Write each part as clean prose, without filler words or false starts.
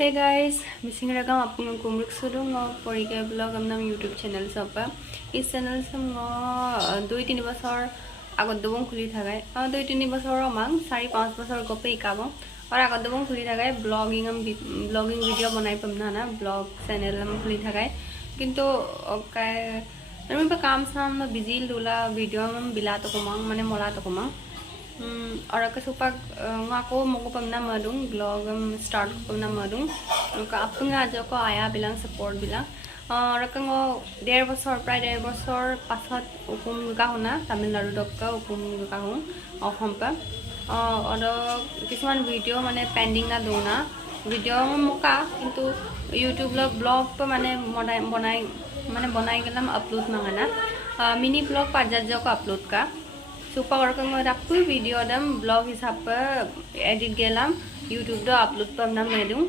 Hey guys, missing ragam apung kumruk sudu ngo porike blog amnam YouTube channel sapa. Is channel sam ngo 2-3 বছর আগত দবং খুলি থাকায় 2-3 বছর mang 4-5 বছর গপে ইকাবং और আগত দবং খুলি থাকায় ব্লগিং ভিডিও বনাই পাম না ব্লগ চ্যানেল আম খুলি থাকায় কিন্তু কাই আমি কাম সাম বিজি লুলা ভিডিও আম বিলা তো কমাং মানে মলা তো কমাং और अगर सुपर को मको पमना मरुंग ब्लॉग स्टार्ट पमना मरुंग उनका अपना आज को आया बिलांग सपोर्ट बिलांग और अगर वो 1.5 बছর प्राय 1.5 বছর पाছত उकुम का होना तमिलनाडु डॉग का उकुम का हूँ অসম पा और किसमान वीडियो माने पेंडिंग ना दोना वीडियो मुका किंतु यूट्यूब लो ब्लॉग पे माने बनाई गलम अपलोड मांगना मिनी ब्लॉग पाजार जो को अपलोड का सुपर और कंगो दापु वीडियो दम ब्लॉग हिसाब पर एडिट गेलाम यूट्यूब दो अपलोड पर नाम मैं दूँ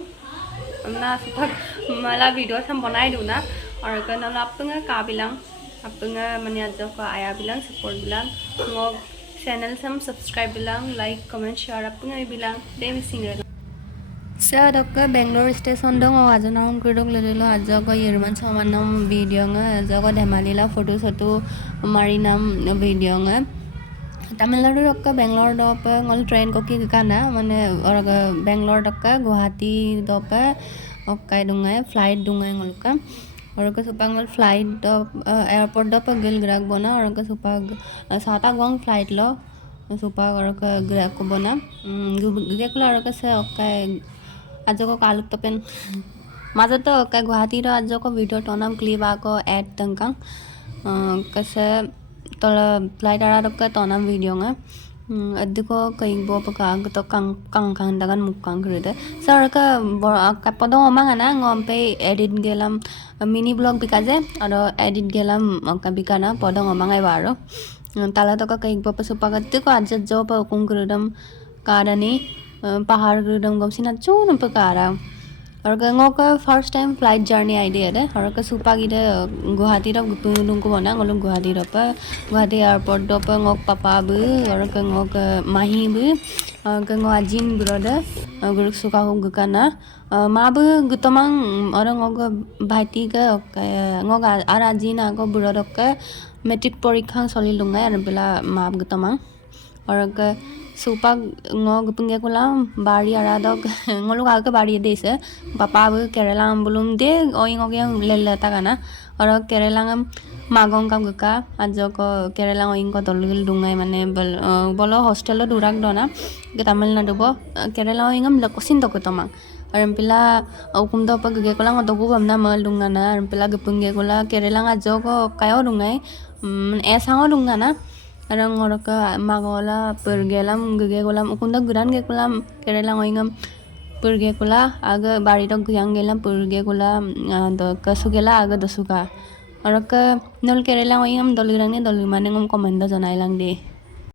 ना सुपर मला वीडियो हम बनाई दूँ ना और कंगो लापंगा का बिलांग अपंगा मने आज को आया बिलांग सपोर्ट बिलांग ngो चैनल से हम सब्सक्राइब बिलांग लाइक कमेंट शेयर अपंगा बिलांग दे मिसिंग रे सर डक बेंगलोर स्टेशन दो आज नाम करदोक लेलो आज को यरमान सामान नाम वीडियो ng आज को धमालीला फोटो सटो मारी नाम वीडियो ng तमिलनाडु डक्का बेंगलोर डप ngol ट्रेन को की काना माने और बेंगलोर डक्का गुवाहाटी डप ओकाय दुंगाय फ्लाइट दुंगाय ngol का और का सुपांगल फ्लाइट डप एयरपोर्ट डप गेल ग्राक बना और का सुपा साता गोंग फ्लाइट लो सुपा और का ग्राक को बना गेकला और का से ओकाय आज को कालुक तपेन माजो तो ओकाय गुवाहाटी रो आज को वीडियो टोनाम क्लिप आको ऐड तंका कसे तोला फ्लाइट आरा रक्का तोनाम वीडियो nga अद्दको कई बो पका तो कांग दागन मुकांग करदे सर का पदो ओमांगा ना ngompe edit gelam mini blog bikaje और edit gelam का बिकाना पदो ओमांगा बारो ताला तो कई बो पसुपा गद्दको आज जो प कुंग करदम कारani पहाड़ करदम गमसिना चोन पकारा और गंगो का first time flight journey idea है और का सुपा गिरे गुवाहाटी रो गुपुनुं को बना ngolong गुवाहाटी रो पर गुवाहाटी एयरपोर्ट दो पर ngok papa bu और गंगो का माही bu गंगो आजिन ब्रदर गुरुक सुका हो गकाना मा bu गुतमंग और ngok भाईटी का ngok आर आजिन आको ब्रदर का मैट्रिक परीक्षा चली लुंगा और बेला मा गुतमंग और का सुपा ngok gupungge kulam bari ara dog ngolu ga ke bari dese papa bu kerala bulum de oi ngok yang lella ta kana और Kerala ngam magong kam gaka ajo ko Kerala oi ko dolgil dungai mane bolo hostel lo durak dona ke tamilnadu bo Kerala oi ngam lokosin to kotomang और पिला उकुम दो पग गे Cola तो बमना मल दुंगा ना पिला गपुंगे कोला केरला ajo ko kayo dungai ऐसा हो दुंगा ना orang orang ke magola pergelam gege kolam ukunda guran ge kolam kerela ngoingam perge kola aga bari dog yang gelam perge kola do kasugela aga dosuka orang ke nol kerela ngoingam dolirang ne dolumane ngom komenda janai lang de